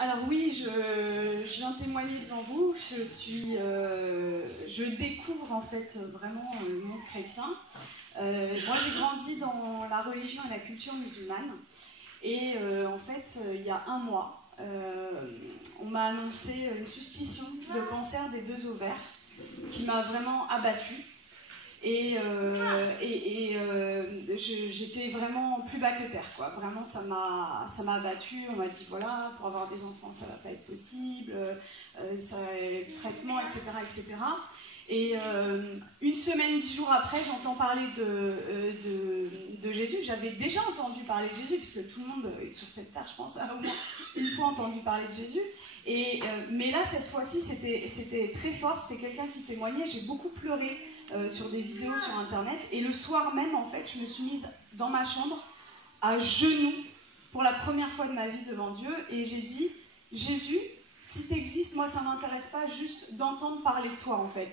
Alors oui, je viens témoigner devant vous. Je découvre en fait vraiment le monde chrétien. Moi, j'ai grandi dans la religion et la culture musulmane. Et en fait, il y a un mois, on m'a annoncé une suspicion de cancer des 2 ovaires qui m'a vraiment abattue. Et j'étais vraiment plus bas que terre, quoi. Vraiment, ça m'a abattue. On m'a dit, voilà, pour avoir des enfants, ça va pas être possible, traitement, etc., etc. Et une semaine, 10 jours après, j'entends parler de Jésus. J'avais déjà entendu parler de Jésus, puisque tout le monde sur cette terre, je pense, a au moins une fois entendu parler de Jésus. Mais là, cette fois-ci, c'était très fort. C'était quelqu'un qui témoignait. J'ai beaucoup pleuré sur des vidéos sur Internet. Et le soir même, en fait, je me suis mise dans ma chambre, à genoux, pour la première fois de ma vie devant Dieu. Et j'ai dit, Jésus, si tu existes, moi, ça ne m'intéresse pas juste d'entendre parler de toi, en fait.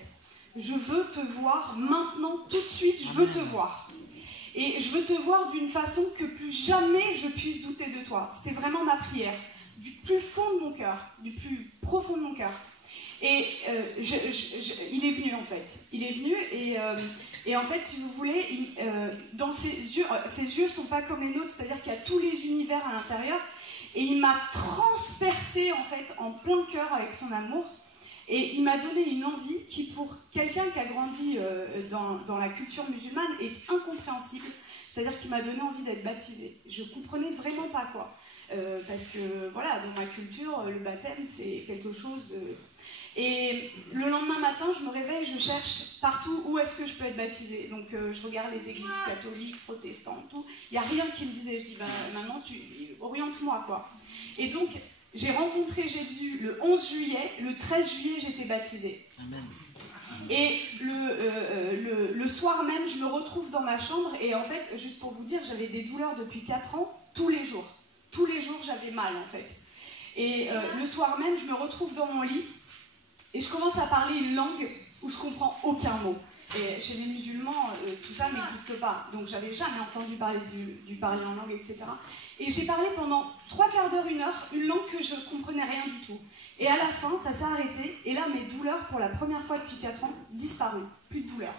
Je veux te voir maintenant, tout de suite, je veux te voir. Et je veux te voir d'une façon que plus jamais je puisse douter de toi. C'est vraiment ma prière, du plus fond de mon cœur, du plus profond de mon cœur. Et il est venu en fait. Il est venu et en fait, si vous voulez, dans ses yeux ne sont pas comme les nôtres, c'est-à-dire qu'il y a tous les univers à l'intérieur. Et il m'a transpercé en fait en plein cœur avec son amour. Et il m'a donné une envie qui, pour quelqu'un qui a grandi dans la culture musulmane, est incompréhensible. C'est-à-dire qu'il m'a donné envie d'être baptisée. Je ne comprenais vraiment pas quoi. Parce que, voilà, dans ma culture, le baptême, c'est quelque chose de... Et le lendemain matin, je me réveille, je cherche partout où est-ce que je peux être baptisée. Donc, je regarde les églises catholiques, protestantes, tout. Il n'y a rien qui me disait. Je dis, maintenant, oriente-moi, quoi. Et donc... j'ai rencontré Jésus le 11 juillet, le 13 juillet, j'étais baptisée. Amen. Et le soir même, je me retrouve dans ma chambre, et en fait, juste pour vous dire, j'avais des douleurs depuis 4 ans, tous les jours. Tous les jours, j'avais mal, en fait. Et le soir même, je me retrouve dans mon lit, et je commence à parler une langue où je comprends aucun mot. Et chez les musulmans, tout ça n'existe pas. Donc, j'avais jamais entendu parler du parler en langue, etc. Et j'ai parlé pendant 3/4 d'heure, 1 heure, une langue que je ne comprenais rien du tout. Et à la fin, ça s'est arrêté. Et là, mes douleurs, pour la première fois depuis 4 ans, disparues. Plus de douleurs.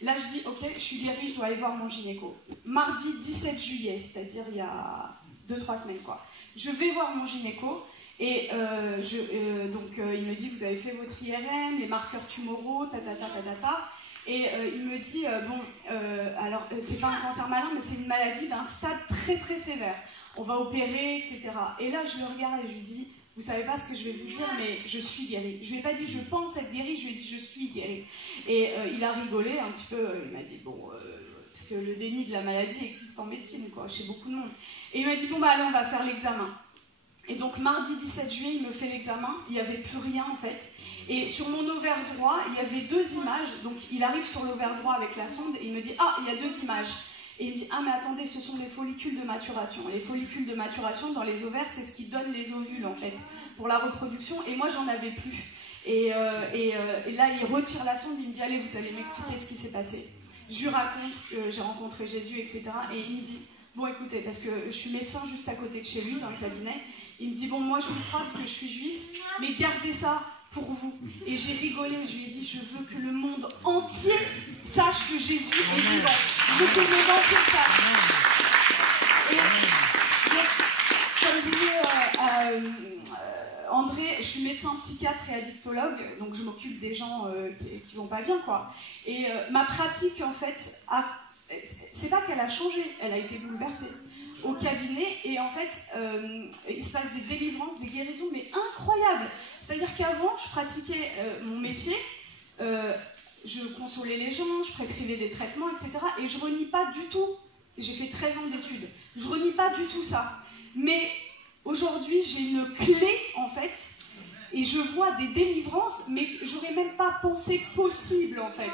Là, je dis, ok, je suis guérie, je dois aller voir mon gynéco. Mardi 17 juillet, c'est-à-dire il y a 2-3 semaines, quoi. Je vais voir mon gynéco. Et il me dit, vous avez fait votre IRM, les marqueurs tumoraux, Et il me dit, alors c'est pas un cancer malin, mais c'est une maladie d'un stade très très sévère. On va opérer, etc. Et là, je le regarde et je lui dis, vous savez pas ce que je vais vous dire, mais je suis guérie. Je lui ai pas dit, je pense être guérie, je lui ai dit, je suis guérie. Et il a rigolé un petit peu, il m'a dit, parce que le déni de la maladie existe en médecine, quoi, chez beaucoup de monde. Et il m'a dit, allez, on va faire l'examen. Et donc, mardi 17 juillet, il me fait l'examen, il n'y avait plus rien en fait. Et sur mon ovaire droit, il y avait 2 images. Donc, il arrive sur l'ovaire droit avec la sonde et il me dit, ah, il y a 2 images. Et il me dit, ah, mais attendez, ce sont les follicules de maturation. Les follicules de maturation dans les ovaires, c'est ce qui donne les ovules en fait, pour la reproduction. Et moi, j'en avais plus. Et là, il retire la sonde, il me dit, allez, vous allez m'expliquer ce qui s'est passé. Je lui raconte que j'ai rencontré Jésus, etc. Et il me dit, bon, écoutez, parce que je suis médecin juste à côté de chez lui, dans le cabinet. Il me dit, bon, moi je vous crois parce que je suis juif, mais gardez ça pour vous. Et j'ai rigolé, je lui ai dit, je veux que le monde entier sache que Jésus est vivant. Je veux que le monde entier sache. Et comme disait André, je suis médecin psychiatre et addictologue, donc je m'occupe des gens qui vont pas bien, quoi. Et ma pratique, en fait, c'est pas qu'elle a changé, elle a été bouleversée. Au cabinet, et en fait, il se passe des délivrances, des guérisons, mais incroyables. C'est-à-dire qu'avant, je pratiquais mon métier, je consolais les gens, je prescrivais des traitements, etc. Et je renie pas du tout, j'ai fait 13 ans d'études, je renie pas du tout ça. Mais aujourd'hui, j'ai une clé, en fait, et je vois des délivrances, mais j'aurais même pas pensé possible, en fait.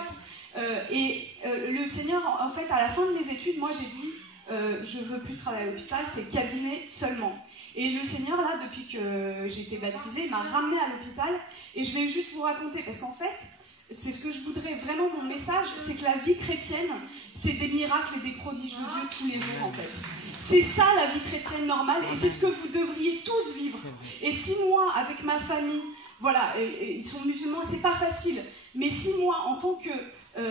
Le Seigneur, en fait, à la fin de mes études, moi, j'ai dit, je veux plus travailler à l'hôpital, c'est cabinet seulement. Et le Seigneur, là, depuis que j'ai été baptisée, m'a ramenée à l'hôpital. Et je vais juste vous raconter, parce qu'en fait, c'est ce que je voudrais vraiment, mon message, c'est que la vie chrétienne, c'est des miracles et des prodiges de Dieu tous les jours en fait. C'est ça la vie chrétienne normale et c'est ce que vous devriez tous vivre. Et si moi, avec ma famille, voilà, ils sont musulmans, c'est pas facile, mais si moi, en tant que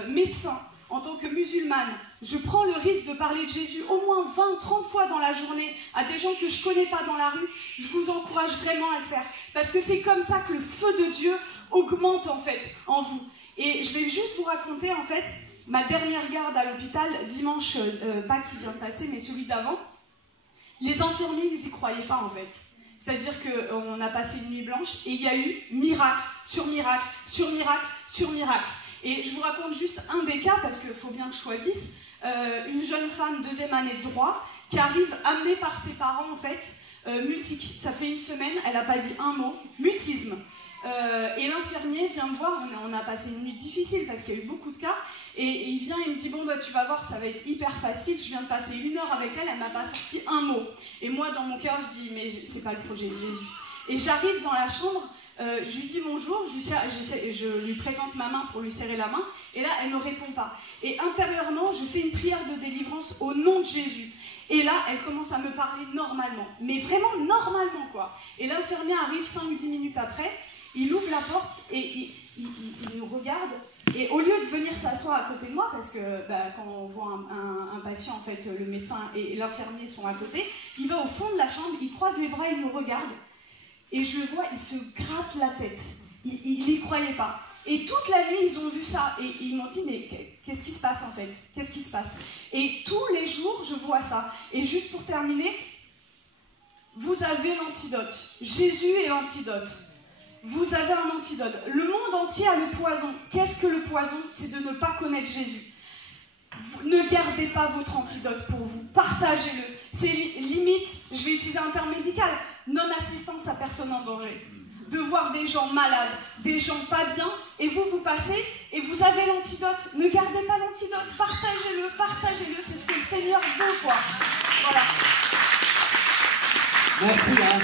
médecin, en tant que musulmane, je prends le risque de parler de Jésus au moins 20, 30 fois dans la journée à des gens que je connais pas dans la rue, je vous encourage vraiment à le faire. Parce que c'est comme ça que le feu de Dieu augmente en fait en vous. Et je vais juste vous raconter en fait ma dernière garde à l'hôpital, dimanche, pas qui vient de passer, mais celui d'avant. Les infirmiers, ils n'y croyaient pas en fait. C'est-à-dire qu'on a passé une nuit blanche et il y a eu miracle sur miracle, sur miracle, sur miracle. Et je vous raconte juste un des cas, parce qu'il faut bien que je choisisse. Une jeune femme, 2e année de droit, qui arrive amenée par ses parents, en fait, mutique. Ça fait une semaine, elle n'a pas dit un mot, mutisme. Et l'infirmier vient me voir, on a passé une nuit difficile, parce qu'il y a eu beaucoup de cas, et il vient et me dit, bon, bah, tu vas voir, ça va être hyper facile, je viens de passer 1 heure avec elle, elle m'a pas sorti un mot. Et moi, dans mon cœur, je dis, mais c'est pas le projet de Jésus. Et j'arrive dans la chambre, je lui dis bonjour, je lui présente ma main pour lui serrer la main, et là, elle ne répond pas. Et intérieurement, je fais une prière de délivrance au nom de Jésus. Et là, elle commence à me parler normalement, mais vraiment normalement, quoi. Et l'infirmier arrive 5-10 minutes après, il ouvre la porte et il nous regarde, et au lieu de venir s'asseoir à côté de moi, parce que quand on voit un patient, en fait, le médecin et l'infirmier sont à côté, il va au fond de la chambre, il croise les bras, il nous regarde. Et je vois, il se gratte la tête. Il n'y croyait pas. Et toute la nuit, ils ont vu ça. Et ils m'ont dit, mais qu'est-ce qui se passe en fait? Qu'est-ce qui se passe? Et tous les jours, je vois ça. Et juste pour terminer, vous avez l'antidote. Jésus est l'antidote. Vous avez un antidote. Le monde entier a le poison. Qu'est-ce que le poison? C'est de ne pas connaître Jésus. Ne gardez pas votre antidote pour vous. Partagez-le. C'est limite, je vais utiliser un terme médical, non-assistance à personne en danger. De voir des gens malades, des gens pas bien, et vous passez, et vous avez l'antidote. Ne gardez pas l'antidote, partagez-le, c'est ce que le Seigneur veut, quoi. Voilà. Merci, hein.